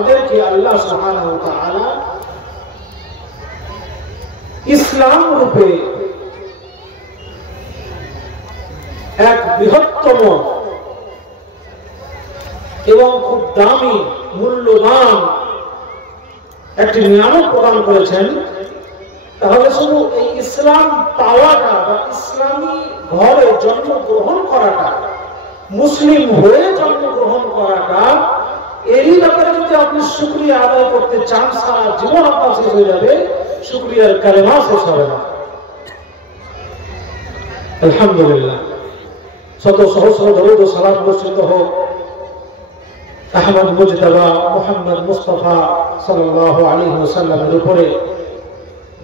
আমাদেরকে আল্লাহ সুবহানাহু ওয়া তাআলা ইসলাম রূপে এক বৃহত্তম এবং খুব দামি মূল্যবান একটি নিয়ামত প্রদান করেছেন। তাহলে শুধু এই ইসলাম পাওয়াটা বা ইসলামী ঘরে জন্মগ্রহণ করাটা, মুসলিম হয়ে জন্মগ্রহণ করাটা, এরই ব্যাপারে যদি আপনি শুকরিয়া আদায় করতে চান, সারা জীবন আপনার শেষ হয়ে যাবে, শুকরিয়ার কালেমা শেষ হবে না। আলহামদুলিল্লাহ, শত সহস্র দরুদ ও সালাত বর্ষিত হোক আহমদ মুজতবা মুহাম্মদ মুস্তাফা সাল্লাল্লাহু আলাইহি ওয়াসাল্লামের উপরে,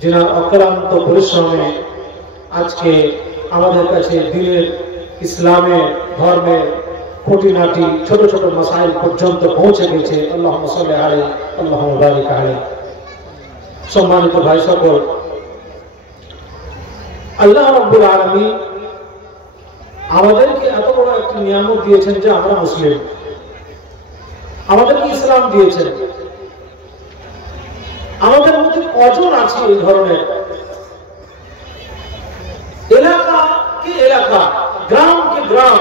যিনার অক্লান্ত পরিশ্রমে আজকে আমাদের কাছে দ্বীনের, ইসলামের, ধর্মের খুঁটিনাটি ছোট ছোট মাসাইল পর্যন্ত পৌঁছে গেছে। আল্লাহুম্মা সাল্লি আলাইহি আল্লাহুম্মা বারিক আলাইহি। সম্মানিত ভাই সকল, আল্লাহ রাব্বুল আলামিন আমাদেরকে এত বড় একটি নিয়ামত দিয়েছেন যে আমরা মুসলিম, আমাদেরকে ইসলাম দিয়েছেন। আমাদের মধ্যে কজন আছে এই ধরনের? এলাকা কে এলাকা, গ্রাম কে গ্রাম,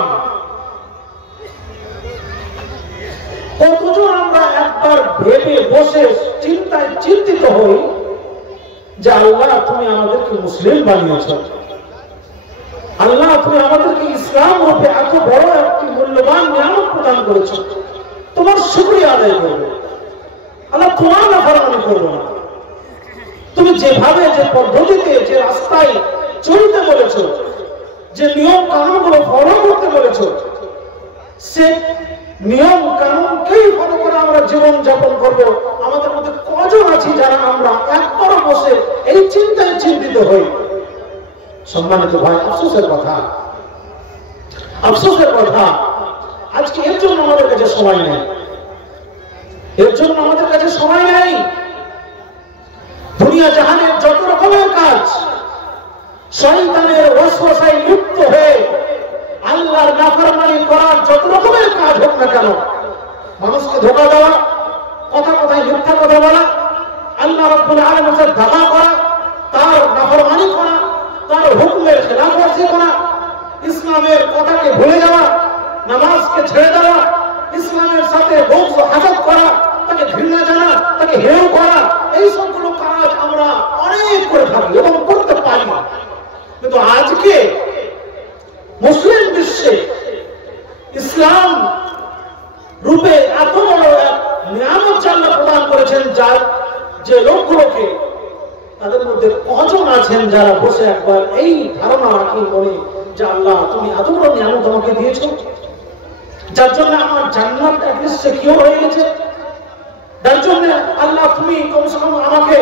কতজন আমরা একবার ভেবে বসে চিন্তায় চিন্তিত হই যে আল্লাহ তুমি আমাদেরকে মুসলিম বানিয়েছ, আল্লাহ তুমি আমাদেরকে ইসলাম রূপে এত বড় একটি মূল্যবান নিয়ামত প্রদান করেছ, তোমার শুকরিয়া আদায় করবে। আল্লাহ তোমার নাফরমানি করবো না। তুমি যেভাবে, যে পদ্ধতিতে, যে রাস্তায় চলতে বলেছ, যে নিয়ম কানুনগুলো ফলো করতে বলেছ, সে নিয়ম কানুনকেই ফলো করে আমরা জীবন যাপন করব। আমাদের মধ্যে কজন আছি যারা আমরা একবার বসে এই চিন্তায় চিন্তিত হই? সম্মানিত ভাই, আফসোসের কথা, আফসোসের কথা, আজকে এর জন্য আমাদের কাছে সময় নেই, এর জন্য আমাদের কাছে সময় নেই। দুনিয়া জাহানের যত রকমের কাজ, শয়তানের ওয়াসওয়াসায় লিপ্ত হয়ে আল্লাহর নাফরমানি করার যত রকমের কাজ হোক না কেন, মানুষকে ধোঁকা দেওয়া, কথা কথায় মিথ্যা কথা বলা, আল্লাহ রাব্বুল আলামিনের ধাওয়া করা, তার নাফরমানি করা, তার হুকুমের খেলাফওয়ার্জি করা, ইসলামের কথাকে ভুলে যাওয়া, নামাজকে ছেড়ে দেওয়া, ইসলামের সাথে বগজ হাসদ করা, তাকে ঘৃণা জানা, তাকে হেয় করা, এই সবগুলো কাজ আমরা অনেক করে থাকি এবং করতে পারি। কিন্তু আজকে মুসলিম বিশ্বে ইসলাম রূপে এত বড় এক নিয়ামত আল্লাহ প্রদান করেছেন, যার যে লোকগুলোকে, তাদের মধ্যে কজন আছেন যারা বসে একবার এই ধারণা রাখি মনে যে আল্লাহ তুমি এত বড় নিয়ামত আমাকে দিয়েছ, যার জন্য আমার জান্নাত অ্যাটলিস্ট সিকিউর হয়ে গেছে, যার জন্য আল্লাহ তুমি কমসে কম আমাকে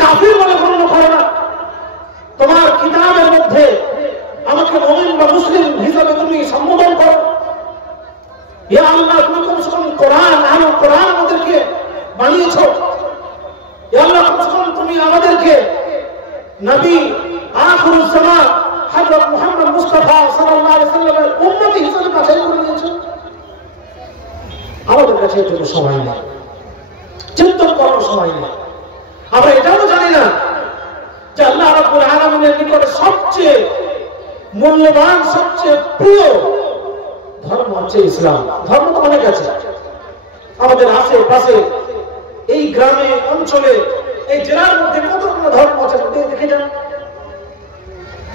কাফির বলে গণ্য করো না, তোমার কিতাবের মধ্যে আমাকে মুমিন বা মুসলিম হিসাবে তুমি সম্বোধন করো। ইয়া আল্লাহ তুমি কমসে কম কোরআন, আলো কোরআন আমাদেরকে বানিয়েছো। ইয়া আল্লাহ কমসে কম তুমি আমাদেরকে নবী আখিরুজ জামান হযরত মুহাম্মদ মুস্তাফা সাল্লাল্লাহু আলাইহি ওয়াসাল্লামের উম্মতি হিসেবে বাছাই করে নিয়েছো। আমাদের কাছে এটুকু সময় নেই, চিন্তন করার সময় নেই। আমরা এটাও জানি না যে আল্লাহ রাব্বুল আলামিনের নিকটে সবচেয়ে মূল্যবান, সবচেয়ে প্রিয় ধর্ম হচ্ছে ইসলাম। ধর্ম তো অনেক আছে আমাদের আশেপাশে, এই গ্রামে, অঞ্চলে, এই জেলার মধ্যে কত রকমের ধর্ম আছে দেখে যান।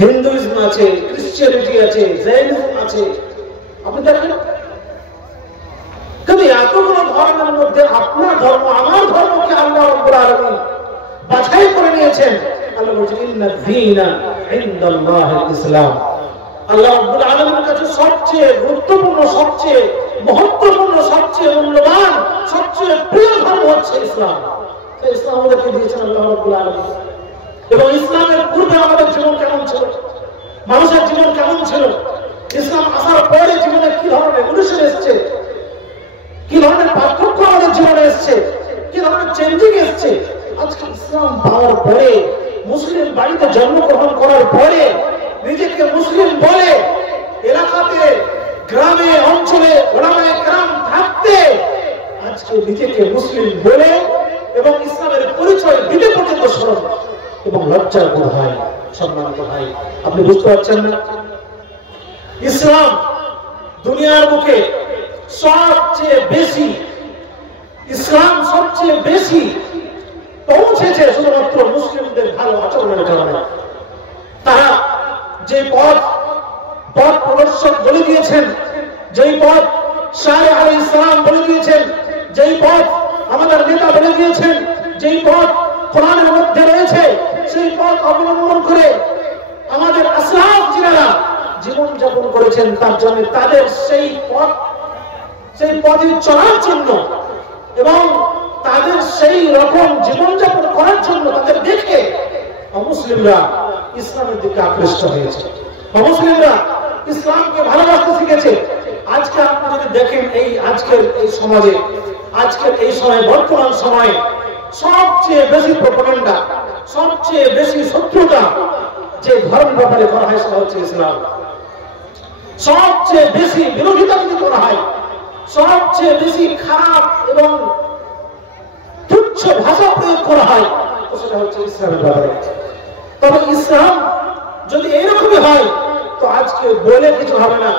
হিন্দুইজম আছে, ক্রিশ্চিয়ানিটি আছে, জৈনিজম আছে, আপনি দেখেন। কিন্তু এতগুলো ধর্মের মধ্যে আপনার ধর্ম, আমার ধর্মকে আল্লাহ রাব্বুল আলামিন বাছাই করে নিয়েছেন। আল্লাহ বলছেন ইন্না দীনা ইনদাল্লাহিল ইসলাম। আল্লাহ রাব্বুল আলামিনের কাছে সবচেয়ে গুরুত্বপূর্ণ, সবচেয়ে মহত্বপূর্ণ, সবচেয়ে মূল্যবান, সবচেয়ে প্রিয় ধর্ম হচ্ছে ইসলাম। এই ইসলাম আমাদেরকে দিয়েছেন আল্লাহ রাব্বুল আলামিন। এবং ইসলামের পূর্বে আমাদের জীবন কেমন ছিল, মানুষের জীবন কেমন ছিল, ইসলাম আসার পরে জীবনে কি ধরনের রেভলিউশন এসেছে, কি ধরনের পার্থক্য আমাদের জীবনে এসেছে, কি ধরনের চেঞ্জিং এসেছে। আজকে ইসলাম পাওয়ার পরে, মুসলিম বাড়িতে জন্মগ্রহণ করার পরে, নিজেকে মুসলিম বলে এলাকাতে, গ্রামে, অঞ্চলে ওলামায়ে কেরাম থাকতে, আজ আজকে নিজেকে মুসলিম বলে এবং ইসলামের পরিচয় দিতে পর্যন্ত শরম এবং লজ্জার বোধ হয়। সম্মানিত ভাই, আপনি বুঝতে পারছেন না, ইসলাম দুনিয়ার বুকে সবচেয়ে বেশি, ইসলাম সবচেয়ে বেশি পৌঁছেছে শুধুমাত্র মুসলিমদের ভালো আচরণের কারণে। তারা যে পথ প্রদর্শক বলে দিয়েছেন, যেই পথ শাহ আলাইহিস সালাম বলে দিয়েছেন, যেই পথ আমাদের নেতা বলে দিয়েছেন, যেই পথ কোরআনের মধ্যে রয়েছে, সেই পথ অবলম্বন করে আমাদের আসলাফ যারা জীবন যাপন করেছেন, তার জন্য তাদের সেই পথে চলার জন্য এবং তাদের সেই রকম জীবনযাপন করার জন্য তাদের দেখে অমুসলিমরা ইসলামের দিকে আকৃষ্ট হয়েছে, অমুসলিমরা ইসলামকে ভালোবাসতে শিখেছে। আজকে আপনি যদি দেখেন আজকের এই সমাজে, আজকের এই সময়ে, বর্তমান সময়ে সবচেয়ে বেশি প্রোপাগান্ডা, সবচেয়ে বেশি শত্রুতা যে ধর্মের ব্যাপারে করা হয় সেটা হচ্ছে ইসলাম। সবচেয়ে বেশি বিরোধিতা যদি করা হয়, সবচেয়ে বেশি খারাপ এবং তুচ্ছ ভাষা প্রয়োগ করা হয়, তো সেটা হচ্ছে ইসলামের ব্যাপারে। তবে ইসলাম যদি এইরকমই হয় তো আজকে বলে কিছু হবে না।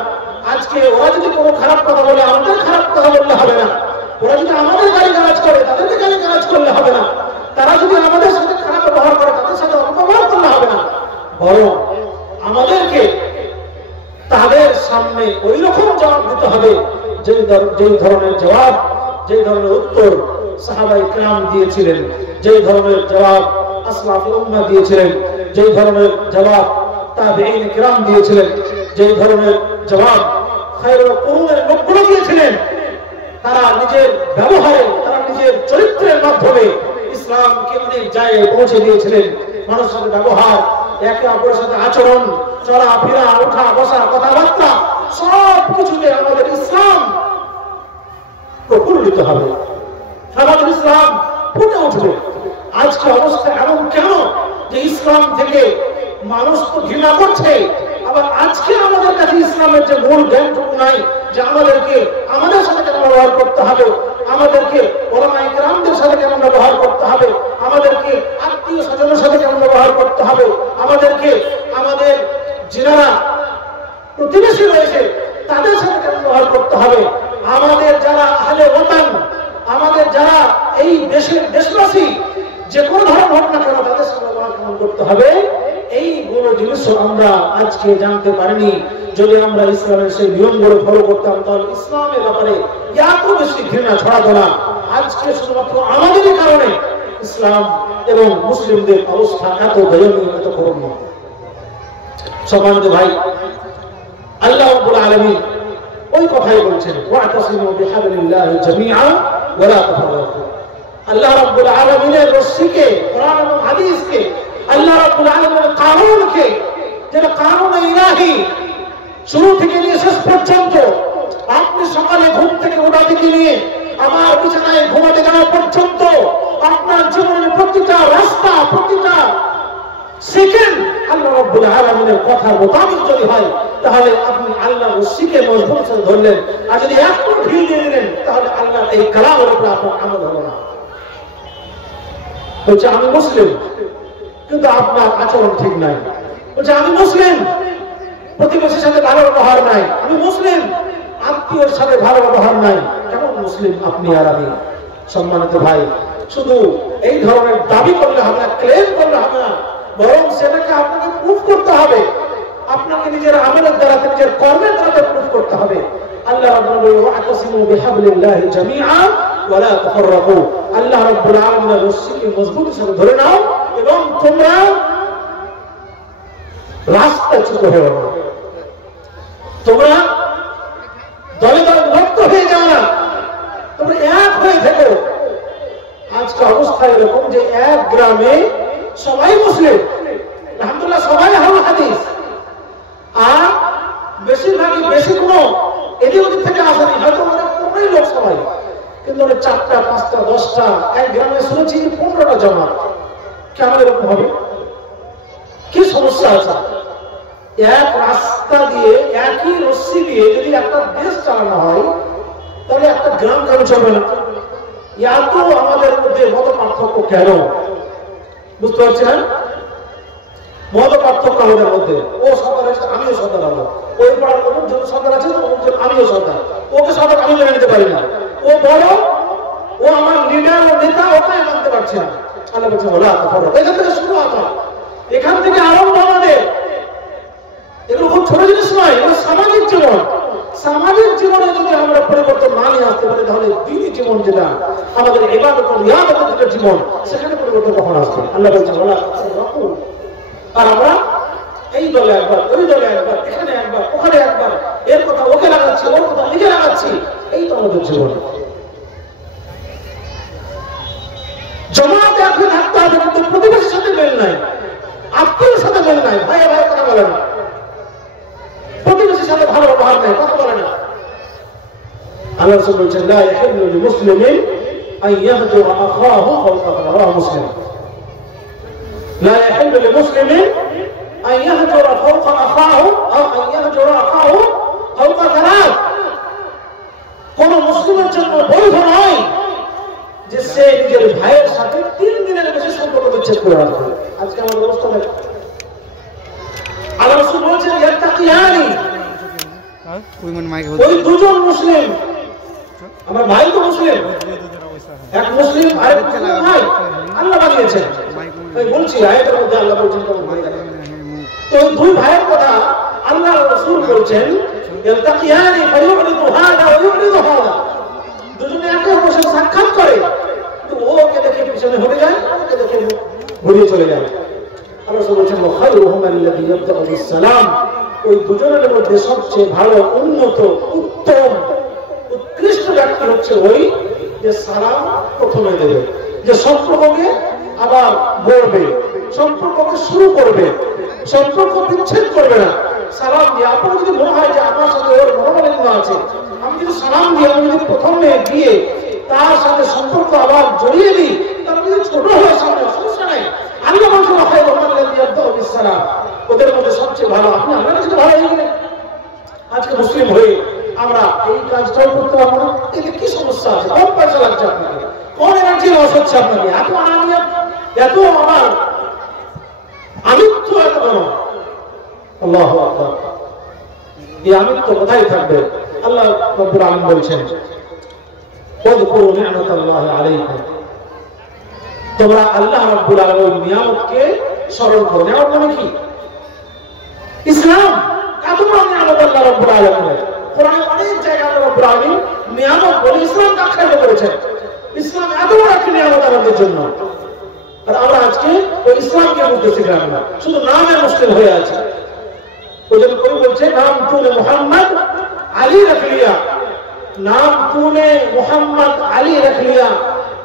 আজকে ওরা যদি কোনো খারাপ কথা বলে আমাদের খারাপ কথা বললে হবে না, ওরা যদি আমাদের গালিগালাজ করে তাদেরকে গালিগালাজ করলে হবে না, তারা যদি আমাদের সাথে খারাপ ব্যবহার করে তাদের সাথে অপব্যবহার করলে হবে না, বরং আমাদেরকে তাদের সামনে ওই রকম জবাব দিতে হবে যেই ধরনের জবাব, যেই ধরনের উত্তর সাহাবায়ে কিরাম দিয়েছিলেন, যেই ধরনের জবাব আসলাফে উম্মাহ দিয়েছিলেন, যেই ধরনের জবাব তাবেঈন কিরাম দিয়েছিলেন, যেই ধরনের জবাব খায়রুল কুরুনের লোকগুলো দিয়েছিলেন। তারা নিজের ব্যবহারে, তারা নিজের চরিত্রের মাধ্যমে ইসলামকে অনেক জায়গায় পৌঁছে দিয়েছিলেন। মানুষের সাথে ব্যবহার, একে অপরের সাথে আচরণ, চলাফেরা, ওঠা বসা, কথাবার্তা, সব কিছুতে আমাদের ইসলাম প্রফুল্লিত হবে, আমাদের ইসলাম ফুটে উঠবে। আজকে অবস্থা এমন কেন যে ইসলাম থেকে মানুষ তো ঘৃণা করছে, আবার আজকে আমাদের কাছে ইসলামের যে মূল জ্ঞানটুকু নাই যে আমাদেরকে আমাদের সাথে কেন ব্যবহার করতে হবে, আমাদেরকে ওলামায়ে কেরামদের সাথে কেমন ব্যবহার করতে হবে, আমাদেরকে আত্মীয় স্বজনের সাথে কেমন ব্যবহার করতে হবে, আমাদেরকে আমাদের যারা প্রতিবেশী রয়েছে তাদের সাথে কেমন ব্যবহার করতে হবে, আমাদের যারা আহলে ওয়াতান, আমাদের যারা এই দেশের দেশবাসী, যে কোনো ধরনের হোক না কেন তাদের সাথে ব্যবহার কেমন করতে হবে, এইগুলো জিনিসও আমরা আজকে জানতে পারিনি। যদি আমরা ইসলামের সেই নিয়মগুলো ফলো করতাম তাহলে ইসলামের ব্যাপারে এত বেশি ঘৃণা ছড়াতো না। আজকে শুধুমাত্র আমাদেরই কারণে ইসলাম এবং মুসলিমদের অবস্থা এত দয়নীয়, এত করুণ। সম্মানিত ভাই, আল্লাহ রাব্বুল আলামিন ওই কথাই বলছেন, ওয়াতাসিমু বিহাবলিল্লাহি জামিআ ওয়া লা তাফাররাকু। আল্লাহ রাব্বুল আলামিনের রশিকে, কোরআন এবং হাদিসকে, আল্লাহ রাব্বুল আলামিনের কানুনকে, যেটা কানুন ইলাহি শুরু থেকে নিয়ে শেষ পর্যন্ত, আপনি সকালে ঘুম থেকে ওঠা থেকে নিয়ে আমার বিছানায় ঘুমাতে যাওয়া পর্যন্ত আপনার জীবনের প্রতিটা রাস্তা, প্রতিটা সেকেন্ড আল্লাহ রাব্বুল আলামিনের কথার মোতাবেক যদি হয় তাহলে আপনি আল্লাহর রশিকে মজবুত করে ধরলেন। আর যদি একটু ঢিল দিয়ে দিলেন তাহলে আল্লাহর এই কালামের উপর আপনার আমল হলো না। বলছে আমি মুসলিম কিন্তু আপনার আচরণ ঠিক নাই। বলছে আমি মুসলিম, প্রতিবেশীর সাথে ভালো ব্যবহার নাই। আমি মুসলিম, আত্মীয়র সাথে ভালো ব্যবহার নাই। কেমন মুসলিম আপনি আর আমি? সম্মানিত ভাই, শুধু এই ধরনের দাবি করলে হবে না, ক্লেম করলে হবে না, বরং সেটাকে আপনাকে প্রুফ করতে হবে। আপনাকে নিজের আমলের দ্বারা, নিজের কর্মের দ্বারা প্রুফ করতে হবে। আল্লাহ রাব্বুল আলামিন ওয়াতাসিমু বিহাবলিল্লাহি জামিআ ওয়া লা তাফাররাকু। আল্লাহ রাব্বুল আলামিনের রশিকে মজবুতের সাথে ধরে নাও এবং তোমরা রাস্তাচ্যুত হও না, তোমরা দলে দলে বিভক্ত হয়ে যাও না, তোমরা এক হয়ে থেকো। আজকে অবস্থা এরকম যে এক গ্রামে সবাই মুসলিম, আলহামদুলিল্লাহ সবাই আহলে হাদিস, আর বেশিরভাগই বেশি কোনো এদিক ওদিক থেকে আসেনি, হয়তো অনেক কমই লোক সবাই, কিন্তু 4টা 5টা 10টা এক গ্রামে শুনেছি 15টা জামাত। কেন এরকম হবে? কি সমস্যা আছে? এক রাস্তা দিয়ে, একই রশ্মি দিয়ে যদি একটা দেশ চালানো হয় তাহলে একটা গ্রাম কেন চলবে না? এত আমাদের মধ্যে মত পার্থক্য কেন? বুঝতে পারছি না? মত পার্থক্য আমাদের মধ্যে। ও সরকার আছে, আমিও সরকার হবো। ওই পাড়ার অমুক জন সরকার আছে, অমুক জন আমিও সরকার। ওকে সরকার আমি মেনে নিতে পারি না। ও বড়, ও আমার লিডার ও নেতা, ওকে আমি মানতে পারছি না। আল্লাহ বলছে ওলা ফরক। এখান থেকে শুরু হতো, এখান থেকে আরম্ভ আমাদের। এগুলো খুব ছোট জিনিস নয়, এগুলো সামাজিক জীবন। সামাজিক জীবনে যদি আমরা পরিবর্তন না নিয়ে আসতে পারি, তাহলে দিনী জীবন যেটা আমাদের ইবাদত ও রিয়াদতের যেটা জীবন, সেখানে পরিবর্তন কখন আসবে? আল্লাহ বলছে ওলা ফরক। আর আমরা এই দলে একবার, ওই দলে একবার, এখানে একবার, ওখানে একবার, এর কথা ওকে লাগাচ্ছি, ওর কথা নিজে লাগাচ্ছি। এই তো আমাদের জীবন। জমাতে আপনি থাকতে হবে, কিন্তু প্রতিবেশীর সাথে মেল নাই, আত্মীয়ের সাথে মেল নাই, ভাইয়া ভাইয়ের কথা বলে না, প্রতিবেশীর সাথে ভালো ব্যবহার নেই, কথা বলে না। আল্লাহ রাসূল বলেছেন লা ইয়াহিল্লু লিমুসলিমিন আন ইয়াহজুরা আখাহু ফাওকা রাওয়াহু মুসলিম। লা ইয়াহিল্লু লিমুসলিমিন আন ইয়াহজুরা ফাওকা আখাহু আও আন ইয়াহজুরা আখাহু ফাওকা সালাত। কোন মুসলিমের জন্য বৈধ নয় যে সে নিজের ভাইয়ের সাথে 3 দিনের বেশি সম্পর্ক বিচ্ছেদ করে রাখবে। আজকে আমাদের অবস্থা দেখো। আল্লাহ রাসূল বলেছেন ইয়াত্তাকিয়ানি, ওই দুজন মুসলিম, আমরা ভাই তো মুসলিম, এক মুসলিম আরেক মুসলিম ভাই আল্লাহ বানিয়েছেন। আমি বলছি আয়াতের মধ্যে আল্লাহ বলেছেন কেমন ভাই। তো ওই দুই ভাইয়ের কথা আল্লাহ রাসূল বলেছেন ইয়াত্তাকিয়ানি ফায়ুরিদু হাদা ওয়া ইউরিদু হাদা। দুজনে একে অপরের সাথে সাক্ষাৎ করে, কিন্তু ও ওকে দেখে পিছনে হয়ে যায়, ওকে দেখে ঘুরিয়ে চলে যায়। আল্লাহ রাসূল বলেছেন খায়রুহুম আল্লাযী ইয়াবদাউ বিস-সালাম। ওই দুজনের মধ্যে সবচেয়ে ভালো, উন্নত, উত্তম, উৎকৃষ্ট ব্যক্তি হচ্ছে ওই যে সালাম প্রথমে দেবে, যে সম্পর্ককে আবার গড়বে, সম্পর্ককে শুরু করবে, সম্পর্ক বিচ্ছেদ করবে না। সালাম দিয়ে আপনার যদি মনে হয় যে আমার সাথে ওর মনোমালিন্য আছে, আমি যদি সালাম দিয়ে, আমি যদি প্রথমে গিয়ে তার সাথে সম্পর্ক আবার জড়িয়ে দিই, তার যদি ছোট হয়ে সামনে সমস্যা নেই। আল্লাহ বলছেন সালাম, ওদের মধ্যে সবচেয়ে ভালো আপনি আমার কাছে ভালো হয়ে গেলেন। আজকে মুসলিম হয়ে আমরা এই কাজটাও করতে পারবো না। এতে কি সমস্যা আছে? কম পয়সা লাগছে আপনাকে, কোন এনার্জি লস হচ্ছে আপনাকে, এত আনানিয়াত, এত আমার আমিত্ব, এত বড়। আল্লাহু আকবার। এই আমিত্ব কোথায় থাকবে? আল্লাহ রাব্বুল আলামিন বলছেন ওয়াযকুরু নি'মাতাল্লাহি আলাইকুম, তোমরা আল্লাহ রাব্বুল আলামিনের নিয়ামতকে স্মরণ করো। নিয়ামত মানে কি? ইসলাম। এত বড় নিয়ামত আল্লাহ রাব্বুল আলামিনের। কোরআনে অনেক জায়গায় আল্লাহ রাব্বুল আলামিন নিয়ামত বলে ইসলামকে আখ্যায়িত করেছেন। ইসলাম এত বড় একটা নিয়ামত আমাদের জন্য, আর আমরা আজকে ওই ইসলামকে বুঝতে শিখলাম না, শুধু নামে মুসলিম হয়ে আছে। ওই জন্য কবি বলছে নাম তুনে মোহাম্মদ আলী रख लिया, नाम तूने मोहम्मद अली रख लिया,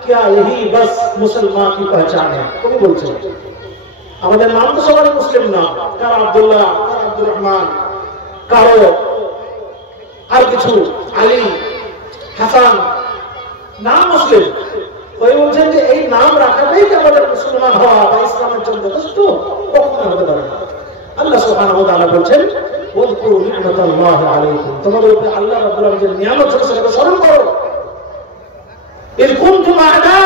क्या यही बस मुसलमान की पहचान है। कभी बोलते আমাদের নাম তো সবার মুসলিম নাম, কারো আব্দুল্লাহ, কারো আব্দুর রহমান, কারো আর কিছু আলী, হাসান, নাম মুসলিম। ওই বলছেন যে এই নাম রাখাটাই কি আমাদের মুসলমান হওয়া বা ইসলামের জন্য যথেষ্ট? কখনো হতে পারে না। আল্লাহ সুবহানাহু ওয়া তাআলা বলছেন ওয়াযকুরু নি'মাতাল্লাহি আলাইকুম, তোমাদের উপরে আল্লাহ রাব্বুল আলামিন যে নিয়ামত ছিল সেটাকে স্মরণ করো। ইয কুনতুম আ'দা,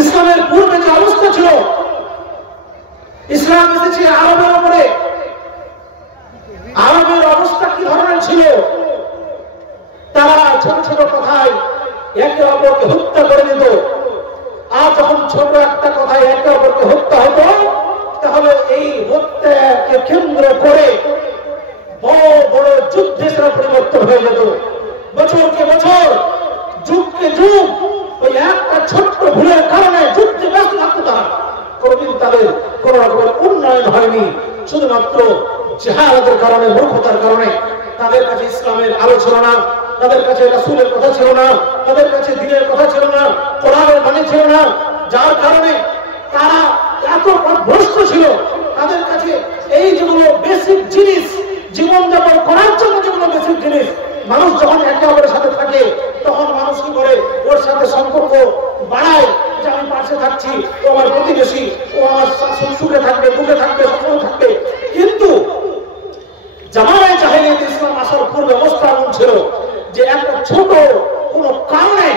ইসলামের পূর্বে যে অবস্থা ছিল, ইসলাম এসেছে আরবের উপরে, আরবের অবস্থা কি ধরনের ছিল? তারা ছোট ছোট কথায় একে অপরকে হত্যা করে দিত। আর যখন ছোট একটা কথায় একে অপরকে হত্যা হতো, তাহলে এই হত্যাকে কেন্দ্র করে বড় বড় যুদ্ধে তারা পরিবর্তন হয়ে যেত। বছরকে বছর, যুগকে যুগ, ওই একটা ছোট্ট ভুলের কারণে যুদ্ধে ব্যস্ত থাকতো তারা। কোনদিন তাদের কোন রকমের উন্নয়ন হয়নি, শুধুমাত্র জিহাদের কারণে, মূর্খতার কারণে। তাদের কাছে ইসলামের আলো ছিল না, তাদের কাছে রাসূলের কথা ছিল না, তাদের কাছে দ্বীনের কথা ছিল না, কোরআনের বাণী ছিল না, যার কারণে তারা এত ভ্রষ্ট ছিল। তাদের কাছে এই যেগুলো বেসিক জিনিস, জীবনযাপন করার জন্য যেগুলো বেসিক জিনিস, মানুষ যখন একে অপরের সাথে থাকে তখন মানুষ কি করে? ওর সাথে সম্পর্ক বাড়ায়, যে আমি পাশে থাকছি, ও আমার প্রতিবেশী, ও আমার সুখে থাকবে, দুঃখে থাকবে, সফল থাকবে। কিন্তু জামানায়ে জাহেলিয়াত ইসলাম আসার পূর্বে অবস্থা এমন ছিল যে একটা ছোট কোনো কারণে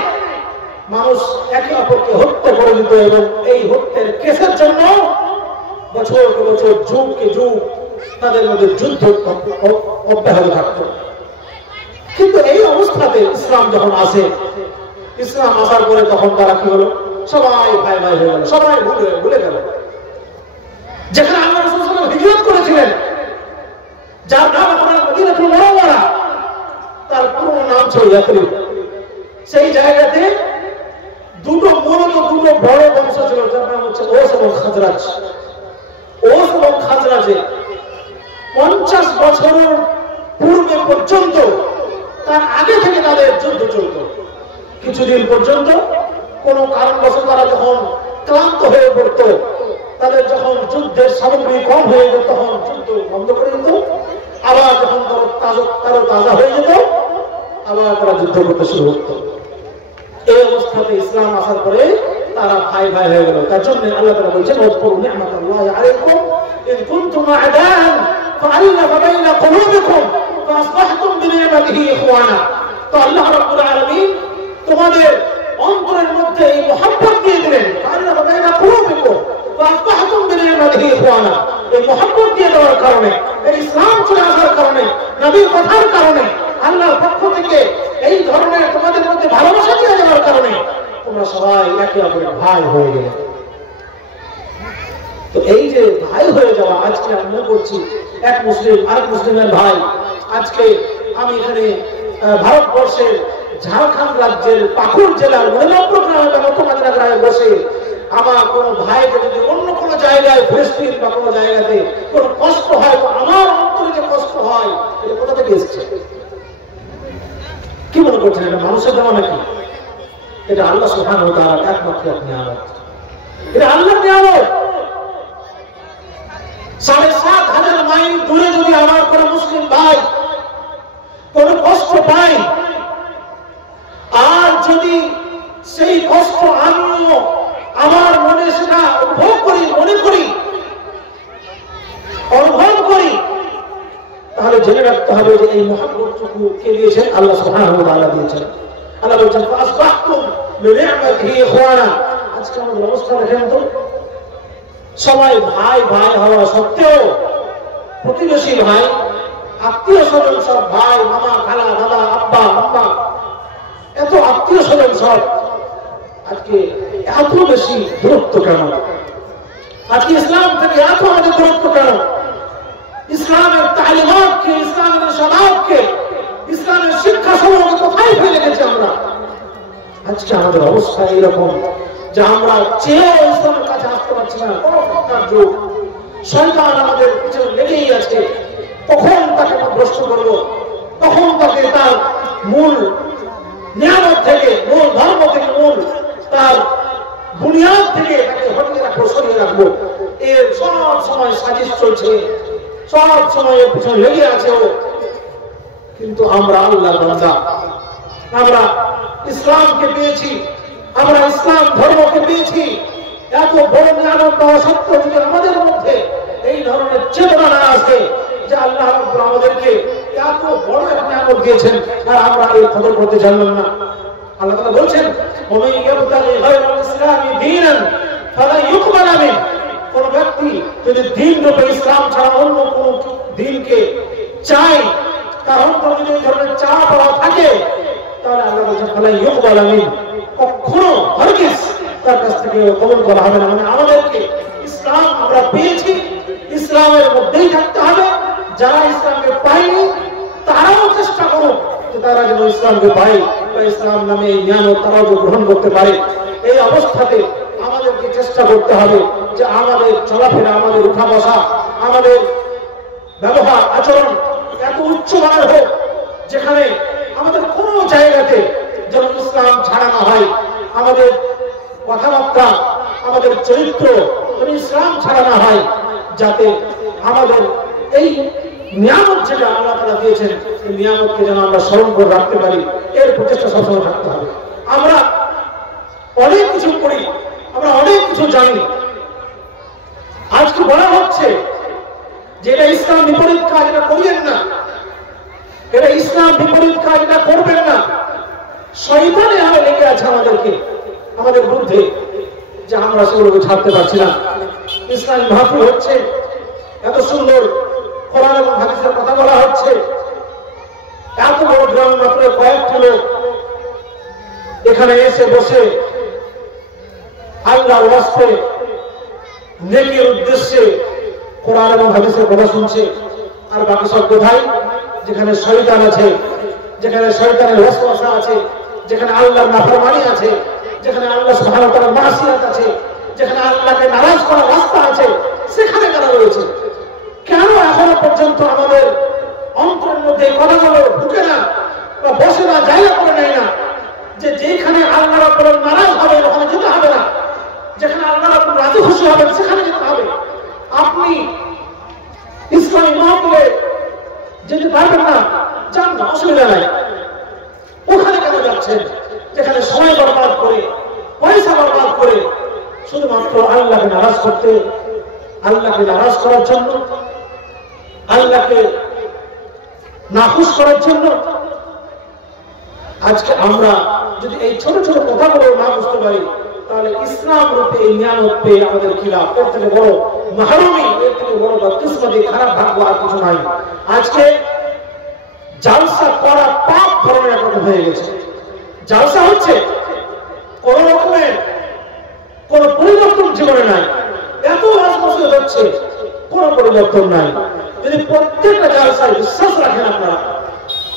মানুষ একে অপরকে হত্যা করে দিত এবং এই হত্যার কেসের জন্য বছর বছর যুগকে যুগ তাদের মধ্যে যুদ্ধ অব্যাহত থাকত। কিন্তু এই অবস্থাতে ইসলাম যখন আসে, ইসলাম আসার পরে তখন তারা কি হলো, সবাই ভাই ভাই হয়ে গেল, সবাই ভুলে গেল। যেখানে আল্লাহ রাসূল সাল্লাল্লাহু আলাইহি ওয়াসাল্লাম হিজরত করেছিলেন, যার নাম আপনার মদিনাতুল মুনাওয়ারা, তার পুরো নাম ছিল ইয়াসরিব। সেই জায়গাতে মূলত দুটো বড় বংশ ছিল, যার নাম হচ্ছে ওস এবং খাজরাজ। ওস এবং খাজরাজে 50 বছরের পূর্বে পর্যন্ত, তার আগে থেকে তাদের যুদ্ধ চলত। কিছুদিন পর্যন্ত কোন কারণবশত তারা যখন ক্লান্ত হয়ে পড়ত, তাদের যখন যুদ্ধের সামগ্রী কম হয়ে যেত, তখন যুদ্ধ বন্ধ করে দিত। আবার যখন তারা তাজা হয়ে যেত, আবার তারা যুদ্ধ করতে শুরু করত। এই অবস্থাতে ইসলাম আসার পরে তারা ভাই ভাই হয়ে গেল। তার জন্য আল্লাহ তাআলা বলেছেন, ওয়াজকুরু নি'মাতাল্লাহি আলাইকুম ইয কুনতুম আ'দাআন ফাআল্লাফা বাইনা কুলুবিকুম ফাআসবাহতুম বিনি'মাতিহি ইখওয়ানা। তো আল্লাহ রাব্বুল আলামিন তোমাদের অন্তরের মধ্যে এই মহব্বত দিয়ে দিলেন, ফাআল্লাফা বাইনা কুলুবিকুম ফাআসবাহতুম বিনি'মাতিহি ইখওয়ানা। এই মহব্বত দিয়ে দেওয়ার কারণে, এই ইসলাম চলে আসার কারণে, নবীর কথার কারণে, আল্লাহর পক্ষ থেকে এই ধরনের তোমাদের মধ্যে ভালোবাসা দিয়ে দেওয়ার কারণে তোমরা সবাই একে অপরের ভাই হয়ে গেলে। তো এই যে ভাই হয়ে যাওয়া, আজকে আমরা করছি এক মুসলিম আরেক মুসলিমের ভাই। আজকে আমি এখানে ভারতবর্ষের ঝাড়খণ্ড রাজ্যের পাকুড় জেলার মহিলাপুর গ্রামে মধ্যমাত্রা গ্রামে বসে আমার কোন ভাইকে যদি অন্য কোন জায়গায় ফিলিস্তিন বা কোন জায়গাতে কোন কষ্ট হয়, তো আমার অন্তরে যে কষ্ট হয়, এটা কোথা থেকে এসছে? কি মনে করছেন এটা মানুষের দেওয়া নাকি? এটা আল্লাহ সুবহানাহু ওয়া তাআলার একমাত্র নিয়ামত। এটা আল্লাহর নিয়ামত। ৭,৫০০ মাইল দূরে যদি আমার কোন মুসলিম ভাই কোন কষ্ট পায়, আর যদি সেই কষ্ট আমিও আমার মনে সেটা অনুভব করি, তাহলে জেনে রাখতে হবে যে এই মহব্বতটুকু কে দিয়েছেন? আল্লাহ সুবহানাহু ওয়া তাআলা দিয়েছেন। আল্লাহ বলেছেন, ফাসবাহতুম বিনি'মাতিহি ইখওয়ানা। আজকে আমাদের অবস্থা দেখেন তো, সবাই ভাই ভাই হওয়া সত্ত্বেও প্রতিবেশী ভাই, আত্মীয় স্বজন সব ভাই, মামা, খালা, দাদা, আব্বা, আম্মা, এত আত্মীয় স্বজন সব, আজকে এত বেশি দূরত্ব কেন? আজকে ইসলাম থেকে এত আমাদের দূরত্ব কেন? ইসলামের তালিমাতকে, ইসলামের সমাজকে, ইসলামের শিক্ষা সমূহকে কোথায় ফেলে গেছি আমরা? আজকে আমাদের অবস্থা এরকম যে আমরা চেয়েও ইসলামের কাছে আসতে পারছি না। যুগ, শয়তান আমাদের পিছনে লেগেই আছে। কখন তাকে ভ্রষ্ট করবো, কখন তাকে তার মূল নিয়ামত থেকে, মূল ধর্ম থেকে, মূল তার বুনিয়াদ থেকে তাকে হটিয়ে রাখবো, সরিয়ে রাখবো, এর সব সময় সাজিশ চলছে, সব সময় এর পিছনে লেগে আছে ও। কিন্তু আমরা আল্লাহর বান্দা, আমরা ইসলামকে পেয়েছি, আমরা ইসলাম ধর্মকে পেয়েছি। এত বড় নিয়ামত পাওয়া সত্ত্বেও যদি আমাদের মধ্যে এই ধরনের চেতনা না আসে যে আল্লাহ আমাদেরকে এত বড় একটা নিয়ামত দিয়েছেন, আর আমরা এই খবর করতে জানলাম না। আল্লাহ তাআলা বলছেন, ওয়া ইয়াবতাগি গায়রাল ইসলামি দীনান ফালা ইউকবাল মিন। কোন ব্যক্তি যদি দ্বীন রূপে ইসলাম ছাড়া অন্য কোন দ্বীনকে চায়, তার অন্তরে যদি এই ধরনের চাওয়া পাওয়া থাকে, তাহলে আল্লাহ বলছেন, ফালা ইউকবাল মিন, কখনো হরগিজ তার কাছ থেকে কবুল করা হবে না। মানে আমাদেরকে ইসলাম আমরা পেয়েছি, ইসলামের মধ্যেই থাকতে হবে। যারা ইসলামকে পায়নি তারাও চেষ্টা করুক যে তারা যেন ইসলামকে পায়, বা ইসলাম নামে এই নিয়ামত তারাও গ্রহণ করতে পারে। এই অবস্থাতে আমাদেরকে চেষ্টা করতে হবে যে আমাদের চলাফেরা, আমাদের উঠা বসা, আমাদের ব্যবহার আচরণ এত উচ্চ মানের হোক, যেখানে আমাদের কোন জায়গাতে যেন ইসলাম ছাড়া না হয়। আমাদের কথাবার্তা, আমাদের চরিত্র যেন ইসলাম ছাড়া না হয়, যাতে আমাদের এই নিয়ামত যেটা আল্লাহ তাআলা দিয়েছেন, এই নিয়ামতকে যেন আমরা স্মরণ করে রাখতে পারি। এর প্রচেষ্টা সবসময় থাকতে হবে। আমরা অনেক কিছু করি, আমরা অনেক কিছু জানি। আজকে বলা হচ্ছে যে এটা ইসলাম বিপরীত কাজ, এটা করিয়েন না, এটা ইসলাম বিপরীত কাজ, এটা করবেন না। শয়তানে লেগে আছে আমাদেরকে আমাদের বিরুদ্ধে, যে আমরা সেগুলোকে ছাড়তে পারছি না। ইসলামী মাহফিল হচ্ছে, এত সুন্দর কোরআন এবং হাদিসের কথা বলা হচ্ছে, এত বড় গ্রাম মাত্র কয়েকটি লোক এখানে এসে বসে আল্লাহর ওয়াস্তে নেকির উদ্দেশ্যে কোরআন এবং হাদিসের কথা শুনছে। আর বাকি সব কোথায়? যেখানে শয়তান আছে, যেখানে শয়তানের ওয়াসওয়াসা আছে, যেখানে আল্লাহর নাফরমানি আছে, যেখানে আল্লাহ সুবহানাহু ওয়া তাআলার মাসিয়াত আছে, যেখানে আল্লাহকে নারাজ করার রাস্তা আছে, সেখানে তারা রয়েছে। কেন এখনো পর্যন্ত আমাদের অন্তরের মধ্যে কথাগুলো ঢুকে না বা বসে না, জায়গা করে নেয় না, যে যেখানে আল্লাহ রাব্বুল নারাজ হবে ওখানে যেতে হবে না, যেখানে আল্লাহ রাব্বুল রাজি খুশি হবেন সেখানে যেতে হবে। আপনি ইসলামী মাহফিলে যেতে পারবেন না, যান না, অসুবিধা নাই। ওখানে কেন যাচ্ছেন যেখানে সময় বরবাদ করে, পয়সা বরবাদ করে, শুধুমাত্র আল্লাহকে নারাজ করতে, আল্লাহকে নারাজ করার জন্য, আল্লাহকে নাখুশ করার জন্য? আজকে আমরা যদি এই ছোট ছোট কথাগুলো না বুঝতে পারি, তাহলে ইসলাম রূপে এই নিয়ামত পেয়ে আমাদের খিলাফ, এর থেকে বড় মাহরুমি, এর থেকে বড় বদকিসমতি, খারাপ ভাগ্য আর কিছু নাই। আজকে জালসা করা পাপ ধরনের একটা হয়ে গেছে। জালসা হচ্ছে, কোন রকমের কোন পরিবর্তন জীবনে নাই, এত রাজবসে হচ্ছে, কোন পরিবর্তন নাই। যদি প্রত্যেকটা জালসায় বিশ্বাস রাখেন আপনারা,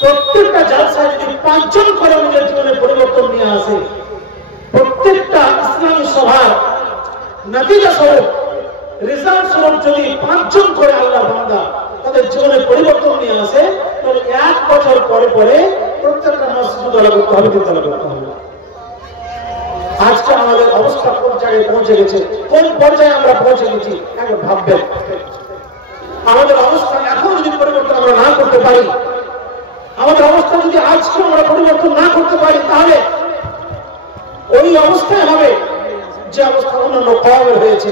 প্রত্যেকটা জালসায় যদি 5 জন করে নিজের জীবনে পরিবর্তন নিয়ে আসে, প্রত্যেকটা ইসলামী সভার নতিজা স্বরূপ, রেজাল্ট স্বরূপ যদি 5 জন করে আল্লাহর বান্দা তাদের জীবনে পরিবর্তন নিয়ে আসে, তাহলে 1 বছর পরে পরে প্রত্যেকটা মসজিদ তলা করতে হবে, তলা করতে হবে। আজকে আমাদের অবস্থা কোন জায়গায় পৌঁছে গেছে, কোন পর্যায়ে আমরা পৌঁছে গেছি একবার ভাববেন। আমাদের অবস্থা এখন যদি পরিবর্তন আমরা না করতে পারি, আমাদের অবস্থা যদি আজকে আমরা পরিবর্তন না করতে পারি, তাহলে ওই অবস্থায় হবে যে অবস্থা অন্যান্য কওমের হয়েছে।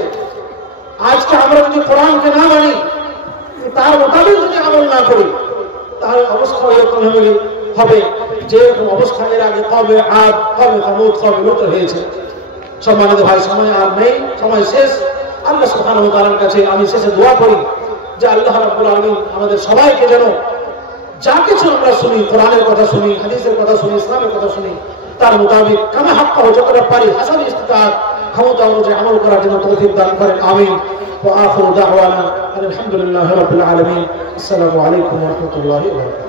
আজকে আমরা যদি কোরআনকে না মানি, তার মোতাবেক যদি আমল না করি, তাহলে অবস্থা এরকম হবে যে এরকম অবস্থা এর আগে কওমে আদ, কওমে সামূদ, কওমে লূত হয়েছে। সম্মানিত ভাই, সময় আর নেই, সময় শেষ। আল্লাহ সুবহানাহু ওয়া তাআলার কাছে আমি শেষে দোয়া করি যে আল্লাহ রাব্বুল আলামিন আমাদের সবাইকে যেন যা কিছু আমরা শুনি, কোরআনের কথা শুনি, হাদিসের কথা শুনি, ইসলামের কথা শুনি, তার মোতাবেক কামা হাক্কা যতটা পারি হাসান ইস্তিতাআত ক্ষমতা অনুযায়ী আমল করার জন্য তৌফিক দান করেন। আমিন। ওয়া আখিরু দাওয়ানা আলহামদুলিল্লাহি রাব্বিল আলামিন। আসসালামু আলাইকুম ওয়া রাহমাতুল্লাহি ওয়া বারাকাতুহু।